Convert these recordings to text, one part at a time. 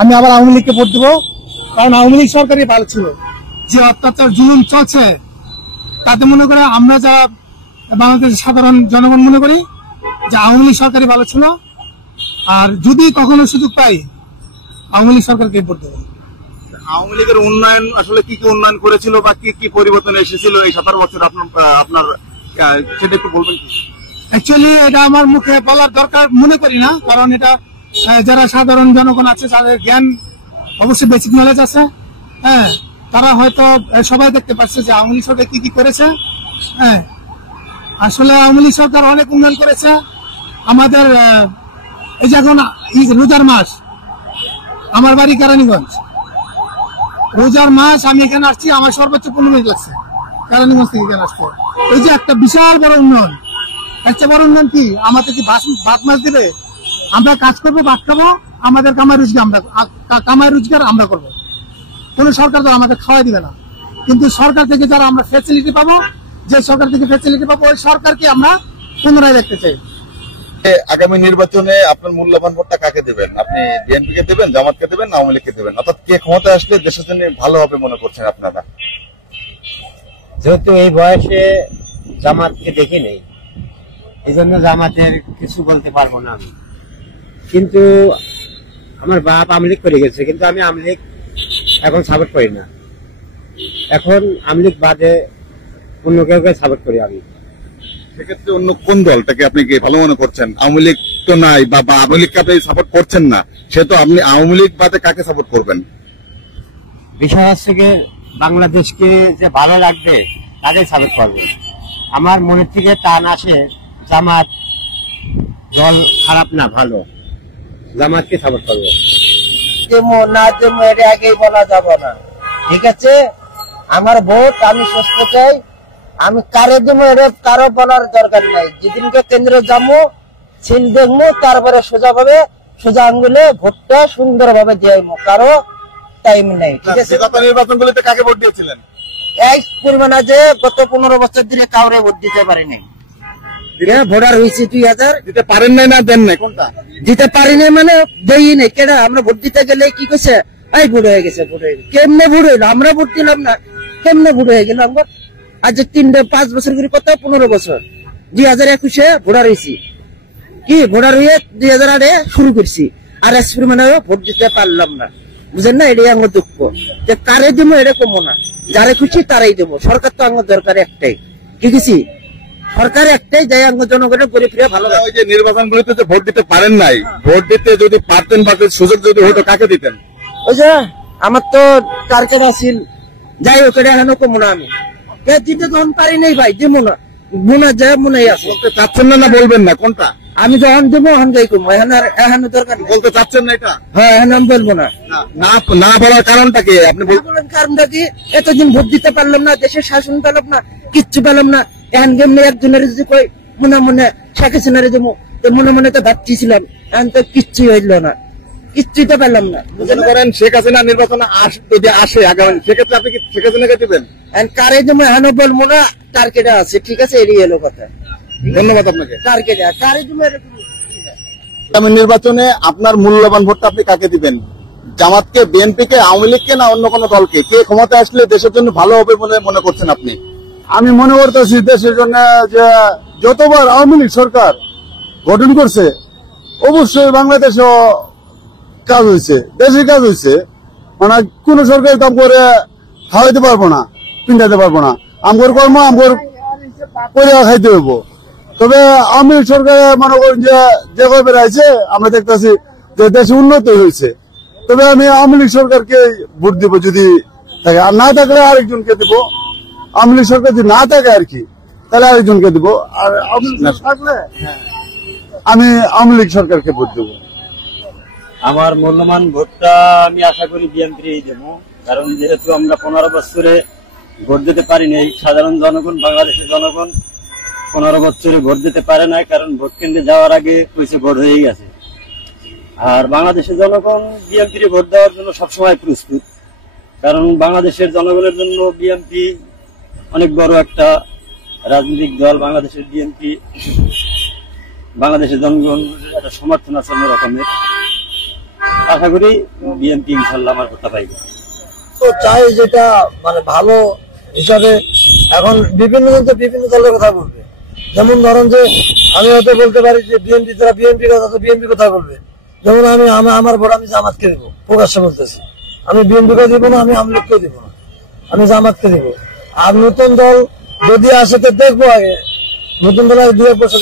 আমি আবার আওয়ামী লীগকে ভোট দেবো, কারণ আওয়ামী লীগ সরকারই ভালো ছিল। যে অত্যাচার জুলুম চলছে তাতে মনে করে আমরা যারা বাংলাদেশের সাধারণ জনগণ মনে করি যে আওয়ামী লীগ সরকারই ভালো ছিল। আর যদি কখনো সুযোগ পাই আওয়ামী লীগ সরকারকে ভোট দেবো। আওয়ামী লীগের উন্নয়ন আসলে কি কি উন্নয়ন করেছিল বা কি কি পরিবর্তন এসেছিল এই 17 বছর আপনার সেটা একটু বলবেন? অ্যাকচুয়ালি এটা আমার মুখে বলার দরকার মনে করি না, কারণ এটা যারা সাধারণ জনগণ আছে তাদের জ্ঞান অবশ্যই বেসিক নলেজ আছে। হ্যাঁ, তারা হয়তো সবাই দেখতে পাচ্ছে যে আওয়ামী লীগ সরকার কি কি করেছে। হ্যাঁ, আসলে আওয়ামী লীগ সরকার অনেক উন্নয়ন করেছে। আমাদের এই যে এখন রোজার মাস, আমার বাড়ি কেরানীগঞ্জ, রোজার মাস আমি এখানে আসছি, আমার সর্বোচ্চ 15 মিনিট লাগছে কেরানীগঞ্জ থেকে এখানে আসতে। এই যে একটা বিশাল বড় উন্নয়ন। একটা বড় উন্নয়ন কি, আমাদের কি ভাত মাছ দিবে, আমরা কাজ করবো, ভাত খাবো, আমাদের কামাই রোজগার আমরা করবো। কোন সরকার তো আমাদের খাওয়াই দিবে না। কিন্তু সরকার থেকে যারা আমরা ফ্যাসিলিটি পাবো, যে সরকার থেকে ফ্যাসিলিটি পাবো, ওই সরকারকে আমরা পুনরায় দেখতে চাই। আগামী নির্বাচনে আপনার মূল্যবান ভোটটা কাকে দেবেন? আপনি বিএনপিকে দেবেন, জামাতকে দেবেন, আওয়ামী লীগকে দেবেন? অর্থাৎ কে ক্ষমতা আসলে দেশের জন্য ভালো হবে মনে করছেন আপনারা? যেহেতু এই বয়সে জামাতকে দেখি নেই, এই জন্য জামাতের কিছু বলতে পারবো না আমি। কিন্তু আমার বাপ আওয়ামী লীগ করে গেছে, কিন্তু আমি আওয়ামী লীগ এখন সাপোর্ট করি না। এখন আওয়ামী লীগ বাদে অন্য কেউ সাপোর্ট করি আমি। সেক্ষেত্রে অন্য কোন দলটাকে আপনি ভালো মনে করছেন? আওয়ামী লীগ তো নাই, বা আওয়ামী লীগকে আপনি সাপোর্ট করছেন না, সে তো আপনি আওয়ামী লীগ বাদে কাকে সাপোর্ট করবেন? বিষয় হচ্ছে কি, বাংলাদেশকে যে ভালো লাগবে তাদের সাপোর্ট করবে। আমার মনের থেকে টান আসে জামাত দল খারাপ না, ভালো, জামাতকে সাপোর্ট করবে। দেবো না দেবো এটা আগেই বলা যাবে না, ঠিক আছে? আমার ভোট আমি সুস্থ চাই, আমি কারে দেবো এটা কারো বলার দরকার নাই। যেদিনকে কেন্দ্রে যাবো সিল দেখবো, তারপরে সোজা আঙ্গুলে ভোটটা সুন্দর ভাবে দিয়াইবো, কারো টাইম নেই, ঠিক আছে? নির্বাচনগুলিতে কাকে ভোট দিয়েছিলেন? এই পরিমাণ আছে, গত 15 বছর ধরে কাউরে ভোট দিতে পারিনি। ভোটার হয়েছে 2000, দিতে পারেন নাই না দেন নাই? কোনটা দিতে পারিনি মানে দেই নেই। কেডা আমরা ভোট দিতে গেলে কি করছে, এই ভোট হয়ে গেছে, ভোট হয়ে গেছে। কেমনে ভোট হইলো? আমরা ভোট দিলাম না, কেমনে ভোট হয়ে গেল? আমরা আজ 5 বছর করে, কত 15 বছর, 2021-এ ভোটার হয়েছি। কি ভোটার হয়ে 2008-এ শুরু করছি, আর এস পরিমাণে ভোট দিতে পারলাম না, বুঝেন না? এটাই আমার দুঃখ। যে কারে দেবো এটা কমো না, যারে খুশি তারাই দেবো। সরকার তো আমার দরকার একটাই, ঠিক আছে? সরকার একটাই, যাই আমার জনগণের ঘুরে ফিরে ভালো লাগে। ওই যে নির্বাচনগুলিতে যে ভোট দিতে পারেন নাই, ভোট দিতে যদি পারতেন বা সুযোগ যদি হতো কাকে দিতেন? ওই যে আমার তো টার্গেট আছিল, যাই হোক এটা এখনো কমো না। আমি দিতে তখন পারি নাই ভাই, দেবো না, মনে যায় মনে আছে। বলতে চাচ্ছেন না, না বলবেন না? কোনটা আমি যখন দেবো এখন যাই কমো, এখন দরকার বলতে চাচ্ছেন না? এটা হ্যাঁ, এখন আমি বলবো না। না বলার কারণটা কি আপনি বলেন? কারণটা কি? এতদিন ভোট দিতে পারলাম না, দেশের শাসন পেলাম না, কিচ্ছু পেলাম না। এখন যেমনি একজনের যদি কই মনে মনে শেখ হাসিনারে দেবো, তো মনে মনে তো ভাবছিলাম, এখন তো কিচ্ছুই হইল না, কিচ্ছুই তো পেলাম না। বুঝতে পারেন? শেখ হাসিনা নির্বাচনে যদি আসে আগামী, সেক্ষেত্রে আপনি কি শেখ হাসিনাকে দেবেন? কারে দেবো এখনো বলবো না, টার্গেট আছে, ঠিক আছে? এরই এলো কথা। ধন্যবাদ আপনাকে। টার্গেট কারে দেবো এরকম। আগামী নির্বাচনে আপনার মূল্যবান ভোটটা আপনি কাকে দিবেন? জামাতকে, বিএনপিকে, আওয়ামী লীগকে, না অন্য কোনো দলকে? কে ক্ষমতা আসলে দেশের জন্য ভালো হবে বলে মনে করছেন আপনি? আমি মনে করতেছি দেশের জন্য যে যতবার আওয়ামী লীগ সরকার গঠন করছে, অবশ্যই বাংলাদেশও কাজ হয়েছে, দেশের কাজ হয়েছে। মানে কোন সরকার কাম করে খাওয়াইতে পারবো না, পিন্ধাইতে পারবো না। আমগর কর্ম আমগর করে খাইতে হইব। তবে আওয়ামী লীগ সরকার মনে করেন যে কয় বেড়াইছে, আমরা দেখতেছি যে দেশে উন্নতি হয়েছে। তবে আমি আওয়ামী লীগ সরকারকে ভোট দিব যদি থাকে, আর না থাকলে আরেকজনকে দিব। আওয়ামী লীগ সরকার যদি না থাকে আর কি, তাহলে আরেকজনকে দিব। আর আওয়ামী লীগ থাকলে আমি আওয়ামী লীগ সরকারকে ভোট দেবো। আমার মূল্যবান ভোটটা আমি আশা করি বিএনপি দেবো, কারণ যেহেতু আমরা 15 বছরে ভোট দিতে পারি নাই, সাধারণ জনগণ, বাংলাদেশের জনগণ 15 বছরে ভোট দিতে পারে নাই, কারণ ভোট কেন্দ্রে যাওয়ার আগে কইছে ভোট হয়ে গেছে। আর বাংলাদেশের জনগণ বিএনপি ভোট দেওয়ার জন্য সবসময় প্রস্তুত, কারণ বাংলাদেশের জনগণের জন্য বিএনপি অনেক বড় একটা রাজনৈতিক দল। বাংলাদেশের বিএনপি বাংলাদেশের জনগণ একটা সমর্থন আছে অন্য রকমের। আশা করি বিএনপি ইনশাল্লাহ আমার ভোটটা পাইবে। তো চাই যেটা মানে ভালো হিসাবে। এখন বিভিন্ন জন তো বিভিন্ন দলের কথা বলবে, যেমন ধরেন যে আমি হয়তো বলতে পারি যে বিএনপি, যারা বিএনপি কথা তো বিএনপি কথা বলবে। যেমন আমার ভোট আমি জামাতকে দিব, প্রকাশ্যে বলতেছি। আমি বিএনপিকে দিব না, আমি আওয়ামী লীগকে দিব না, আমি জামাতকে দিব। আর নতুন দল যদি আসে তো দেখবো, আগে নতুন দল 2 বছর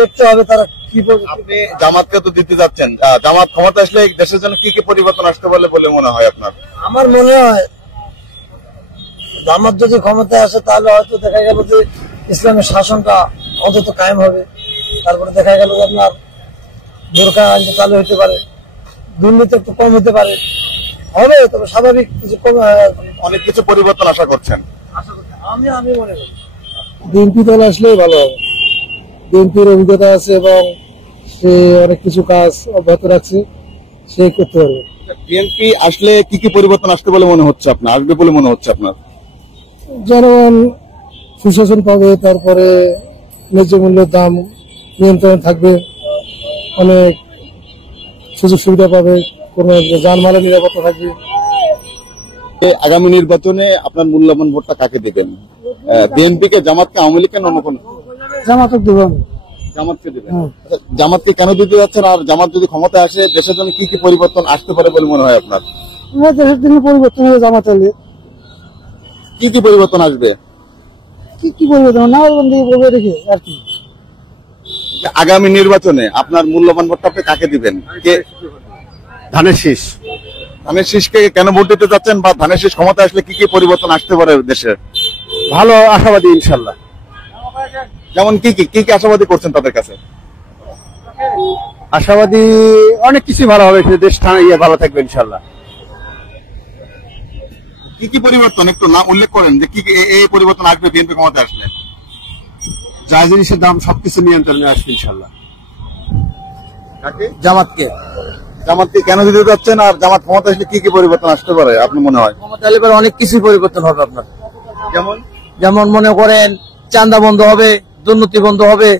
দেখতে হবে তারা কি করবে। আপনি জামাতকে তো দিতে যাচ্ছেন, জামাত ক্ষমতা আসলে দেশের জন্য কি কি পরিবর্তন আসতে পারে বলে মনে হয় আপনার? আমার মনে হয় জামাত যদি ক্ষমতায় আসে তাহলে হয়তো দেখা গেল যে ইসলামের শাসনটা অন্তত কায়েম হবে। তারপরে দেখা গেল যে আপনার বোরকা আইনটা চালু হতে পারে, দুর্নীতি একটু কম হতে পারে, হবে তবে স্বাভাবিক কিছু কম, অনেক কিছু পরিবর্তন আশা করছেন। আমি মনে করি বিএনপি দল আসলেই ভালো হবে। বিএনপির অভিজ্ঞতা আছে এবং সে অনেক কিছু কাজ অব্যাহত রাখছে, সে করতে পারবে। বিএনপি আসলে কি কি পরিবর্তন আসতে বলে মনে হচ্ছে আপনার, আসবে বলে মনে হচ্ছে আপনার? জনগণ সুশাসন পাবে, তারপরে ন্যায্য মূল্যের দাম নিয়ন্ত্রণ থাকবে, অনেক সুযোগ সুবিধা পাবে, কোনো যানবাহনের নিরাপত্তা থাকবে। আগামী নির্বাচনে আপনার মূল্যবান ভোটটা কাকে দেবেন? বিএনপি কে, জামাতকে, আওয়ামী লীগকে, অন্য কোনো? জামাতক দেব আমি। জামাতকে দেবেন। জামাতকে কেন দিতে যাচ্ছেন? আর জামাত যদি ক্ষমতায় আসে দেশের জন্য কি কি পরিবর্তন আসতে পারে বলে মনে হয় আপনার? দেশের জন্য পরিবর্তন হবে জামাত আলী। কি কি পরিবর্তন আসবে? কি পরিবর্তন না বলবে দেখি আর কি। আগামী নির্বাচনে আপনার মূল্যবান ভোটটা আপনি কাকে দিবেন? কে? ধানের শীষ। ধানের শীষকে কেন ভোট দিতে যাচ্ছেন, বা ধানের শীষ ক্ষমতা আসলে কি কি পরিবর্তন আসতে পারে দেশে? ভালো আশাবাদী ইনশাল্লাহ। যেমন কি কি কি কি আশাবাদী করছেন তাদের কাছে? আশাবাদী অনেক কিছু ভালো হবে, দেশটা ভালো থাকবে ইনশাল্লাহ। কি কি পরিবর্তন একটু না উল্লেখ করেন, যে কি কি এই পরিবর্তন আসবে বিএনপি ক্ষমতায় আসলে? যা জিনিসের দাম সবকিছু নিয়ন্ত্রণে আসবে ইনশাল্লাহ। জামাতকে। জামাতকে কেন দিতে যাচ্ছেন, আর জামাত ক্ষমতা আসলে কি কি পরিবর্তন আসতে পারে আপনার মনে হয়? ক্ষমতা এলে পরে অনেক কিছুই পরিবর্তন হবে আপনার। যেমন যেমন মনে করেন চাঁদা বন্ধ হবে, দুর্নীতি বন্ধ হবে,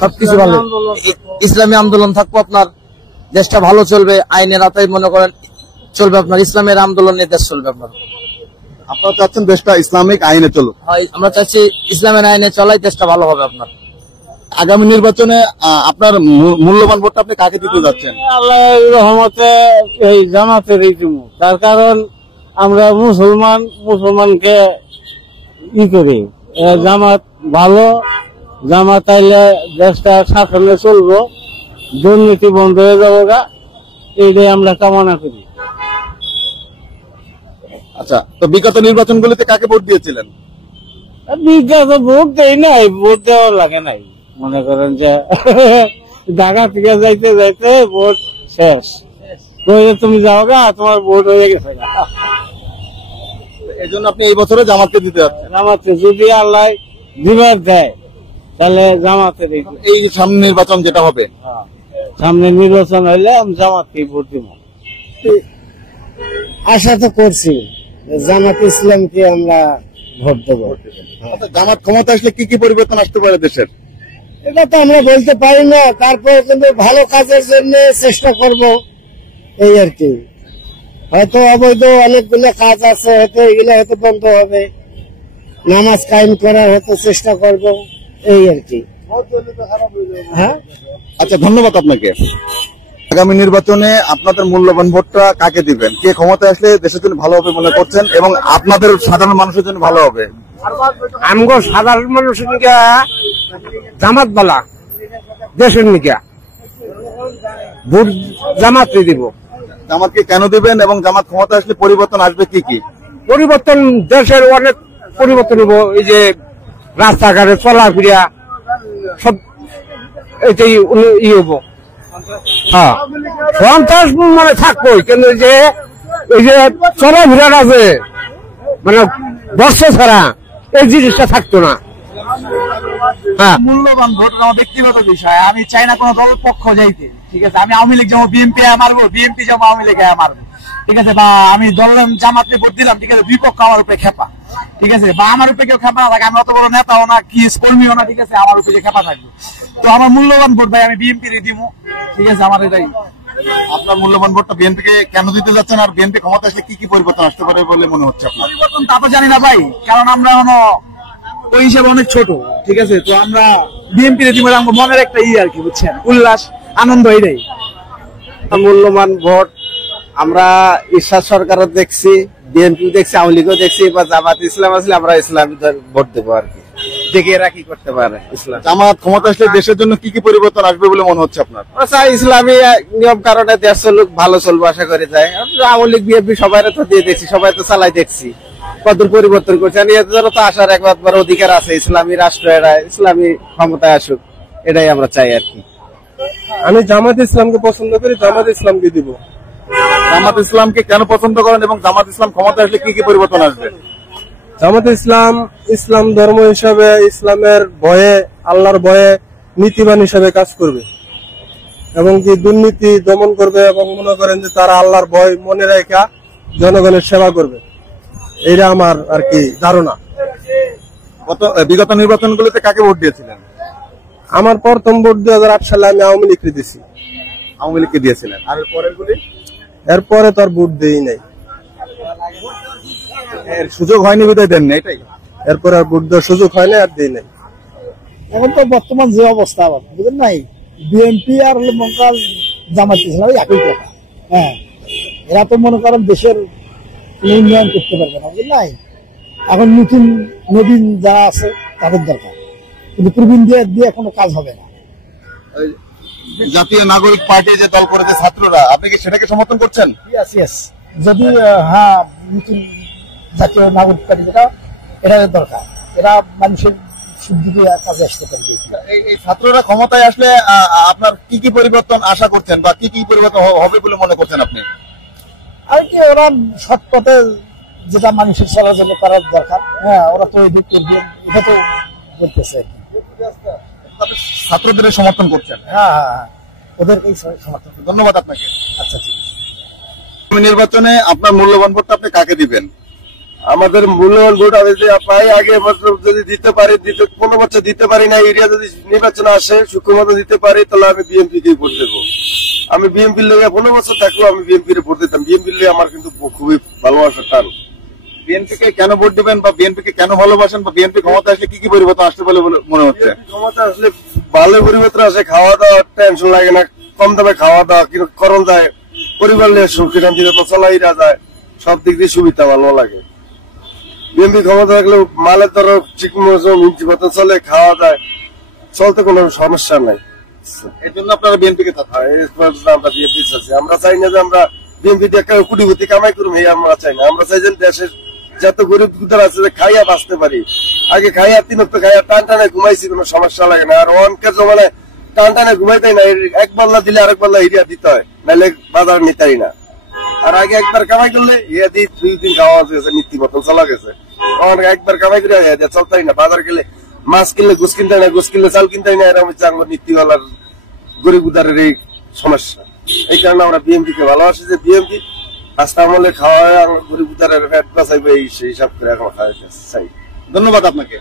সবকিছু ভালো। ইসলামী আন্দোলন থাকবো, আপনার দেশটা ভালো চলবে, আইনের আওতায় মনে করেন চলবে, আপনার ইসলামের আন্দোলন নিয়ে দেশ চলবে। আপনার আপনারা চাচ্ছেন দেশটা ইসলামিক আইনে চলুক? আমরা চাচ্ছি ইসলামের আইনে চলাই দেশটা ভালো হবে আপনার। আগামী নির্বাচনে আপনার মূল্যবান ভোটটা আপনি কাকে দিতে যাচ্ছেন? আল্লাহর রহমতে এই জামাতেরই দিব, তার কারণ আমরা মুসলমানকে করি। জামাত ভালো, জামাত আইলে দেশটা শাসনে চলবো, দুর্নীতি বন্ধ হয়ে যাবো, এইটাই আমরা কামনা করি। আচ্ছা, তো বিগত নির্বাচনগুলিতে কাকে ভোট দিয়েছিলেন? বিগত ভোট দেই নাই, ভোট দেওয়া লাগে নাই। মনে করেন যে ঢাকা থেকে যাইতে যাইতে ভোট শেষ, তুমি যাও গা, তোমার ভোট হয়ে গেছে। এই জন্য আপনি এই বছরে জামাতকে দিতে যাচ্ছেন? জামাতে যদি আল্লাহ দিবার দেয় তাহলে জামাতে দিব। এই সামনে নির্বাচন যেটা হবে, সামনে নির্বাচন হইলে আমি জামাতকে ভোট দিব। আশা তো করছি জামাত ইসলামকে আমরা ভোট দেবো। আচ্ছা, জামাত ক্ষমতা আসলে কি কি পরিবর্তন আসতে পারে দেশের? এটা তো আমরা বলতে পারি না, তারপরে কিন্তু ভালো কাজের জন্য চেষ্টা করব, এই আর কি। হয়তো অবৈধ অনেকগুলো কাজ আছে, হয়তো এগুলো হয়তো বন্ধ হবে, নামাজ কায়েম করার হয়তো চেষ্টা করব, এই আর কি। হ্যাঁ, আচ্ছা, ধন্যবাদ আপনাকে। আগামী নির্বাচনে আপনাদের মূল্যবান ভোটটা কাকে দিবেন? কে ক্ষমতায় আসলে দেশের জন্য ভালো হবে মনে করছেন, এবং আপনাদের সাধারণ মানুষের জন্য ভালো হবে? আমগো সাধারণ মানুষের নিকে জামাত বলা, দেশের নিকে ভোট জামাতে দিব। জামাতকে কেন দিবেন, এবং জামাত ক্ষমতা আসলে পরিবর্তন আসবে কি কি? পরিবর্তন দেশের অনেক পরিবর্তন হবো, এই যে রাস্তাঘাটে চলাফেরা সব এটাই হবো। হ্যাঁ, সন্ত্রাস মানে থাকবোই, কিন্তু যে এই যে চলাফেরা আছে মানে বর্ষ ছাড়া এই জিনিসটা থাকতো না। হ্যাঁ, মূল্যবান ভোট আমার ব্যক্তিগত বিষয়, আমি চাই না কোনো দল পক্ষ যাইতে। ঠিক আছে, আমি আওয়ামী লীগ যেমন বিএনপি মারবো, বিএনপি যেমন আওয়ামী লীগ মারবো। ঠিক আছে, বা আমি দল জামাতে ভোট দিলাম, ঠিক আছে, দুই পক্ষ আমার উপরে খেপা। ঠিক আছে, বা আমার উপরে কেউ খেপা না থাকে, আমি অত বড় নেতাও না, কি কর্মীও না, ঠিক আছে, আমার উপরে খেপা থাকবে। তো আমার মূল্যবান ভোট ভাই আমি বিএনপি দিব। ঠিক আছে, আমার এটাই আপনার মূল্যবান ভোটটা বিএনপিকে কেন দিতে যাচ্ছেন, আর বিএনপি ক্ষমতা আসলে কি কি পরিবর্তন আসতে পারে বলে মনে হচ্ছে আপনার? পরিবর্তন তা তো জানি না ভাই, কারণ আমরা এখনো ওই হিসাবে অনেক ছোট, ঠিক আছে? তো আমরা বিএনপি রে দিব, আমার মনের একটা আর কি, বুঝছেন, উল্লাস আনন্দ এটাই। মূল্যবান ভোট আমরা ঈশ্বর সরকারও দেখছি, বিএনপি দেখছি, আওয়ামী লীগও দেখছি, বা জামাত ইসলাম আসলে আমরা ইসলামী ভোট দেবো আর কি, দেখে এরা কি করতে পারে। ইসলাম জামাত ক্ষমতা আসলে দেশের জন্য কি কি পরিবর্তন আসবে বলে মনে হচ্ছে আপনার? ইসলামী নিয়ম কারণে দেশ চলুক, ভালো চলবো আশা করে যায়। আওয়ামী লীগ বিএনপি সবাই তো দিয়ে দেখছি, সবাই তো চালাই দেখছি, কত পরিবর্তন করছে। এদের তো আসার একবার অধিকার আছে, ইসলামী রাষ্ট্র, এরা ইসলামী ক্ষমতায় আসুক, এটাই আমরা চাই আর কি। আমি জামাত ইসলামকে পছন্দ করি, জামাত ইসলামকে দিব। জামাত ইসলামকে কেন পছন্দ করেন এবং জামাত ইসলাম ক্ষমতা আসলে কি কি পরিবর্তন আসবে? জামাত ইসলাম ইসলাম ধর্ম হিসাবে, ইসলামের ভয়ে, আল্লাহর ভয়ে নীতিবান হিসাবে কাজ করবে এবং কি দুর্নীতি দমন করবে, এবং মনে করেন যে তারা আল্লাহর ভয় মনে রেখা জনগণের সেবা করবে, এটা আমার আর কি ধারণা। বিগত নির্বাচনগুলোতে কাকে ভোট দিয়েছিলেন? আমার প্রথম ভোট 2008 সালে আমি আওয়ামী লীগকে দিয়েছি। আওয়ামী লীগকে দিয়েছিলেন, আর পরের গুলি? এরপরে তো আর ভোট দেই নাই, এর সুযোগ হয়নি বিদায় দেন না, এটাই। এরপরে আর ভোট দেওয়ার সুযোগ হয় না, আর দেই নাই। এখন তো বর্তমান যে অবস্থা বুঝলেন নাই, বিএনপি আর জামাত ইসলাম একই কথা। হ্যাঁ, এরা তো মনে করেন দেশের উন্নয়ন করতে পারবে না, বুঝলেন নাই। এখন নবীন যারা আছে তাদের দরকার, কিন্তু প্রবীণ দিয়ে কোনো কাজ হবে না। জাতীয় নাগরিক পার্টি যে দল করেছে ছাত্ররা, আপনি কি সেটাকে সমর্থন করছেন? যদি হ্যাঁ, নতুন জাতীয় নাগরিক পার্টি এটা দরকার, এরা মানুষের সুবিধে কাজে আসতে পারবে। এই ছাত্ররা ক্ষমতায় আসলে আপনার কি কি পরিবর্তন আশা করছেন, বা কি কি পরিবর্তন হবে বলে মনে করছেন আপনি? আর কি ওরা সৎ পথে যেটা মানুষের চলাচল করার দরকার, হ্যাঁ ওরা তো এদিক করবে, এটা তো বলতেছে। ছাত্রদের সমর্থন করছেন? হ্যাঁ হ্যাঁ হ্যাঁ, ওদেরকেই সমর্থন। ধন্যবাদ আপনাকে। আচ্ছা ঠিক আছে। নির্বাচনে আপনার মূল্যবান ভোটটা আপনি কাকে দিবেন? আমাদের মূল্যবান ভোট আমি যে পাই আগে যদি দিতে পারি, 15 বছর দিতে পারি না, এরিয়া যদি নির্বাচন আসে সুক্ষমতা দিতে পারি, তাহলে আমি বিএনপি কে ভোট দেবো। আমি বিএনপি লেগে 15 বছর থাকলেও আমি বিএনপি রে ভোট দিতাম। বিএনপি লেগে আমার কিন্তু খুবই ভালোবাসার টান। বিএনপি কে কেন ভোট দিবেন, বা বিএনপি কে কেন ভালোবাসেন, বা বিএনপি ক্ষমতা আসলে কি কি পরিবর্তন আসতে বলে মনে হচ্ছে? ক্ষমতা আসলে ভালো পরিবর্তন আসে, খাওয়া দাওয়া টেনশন লাগে না, কম দামে খাওয়া দাওয়া কিন্তু করণ যায়, পরিবার নিয়ে সুখী শান্তিতে তো চলাইরা যায়, সব দিক দিয়ে সুবিধা ভালো লাগে। বিএনপি ক্ষমতা থাকলে মালের দর ঠিক মতো চলে, খাওয়া যায়, চলতে কোনো সমস্যা নাই। এই জন্য আপনারা বিএনপি কে আমরা বিএনপি চাচ্ছি। আমরা চাই না যে আমরা বিএনপি দিয়ে কোটিপতি কামাই করুম, এই আমরা চাই না। আমরা চাই যে দেশের যত গরিব গুদার আছে যে খাইয়া বাঁচতে পারি। আগে খাইয়া 3 বক্ত খাইয়া টান টানে ঘুমাইছি, কোনো সমস্যা লাগে না। আর অনকে জমানে টান টানে ঘুমাইতেই না, এক বাল্লা দিলে আরেক বাল্লা হিরিয়া দিতে হয়, নাহলে বাজার নিতাই না। আর আগে একবার কামাই করলে ইয়া দিয়ে 2 দিন খাওয়া গেছে, নীতি মতন চলা গেছে। একবার কামাই করে চলতাই না, বাজার গেলে মাছ কিনলে গোস কিনতে না, গোস কিনলে চাল কিনতে না, এরকম হচ্ছে আমার নীতিওয়ালার গরিব উদারের এই সমস্যা। এই কারণে আমরা বিএনপি কে ভালোবাসি, যে বিএনপি রাস্তা আমলে খাওয়া গরিব উদারের ফ্যাট বাঁচাইবে, এই হিসাব করে এখন চাই। ধন্যবাদ আপনাকে।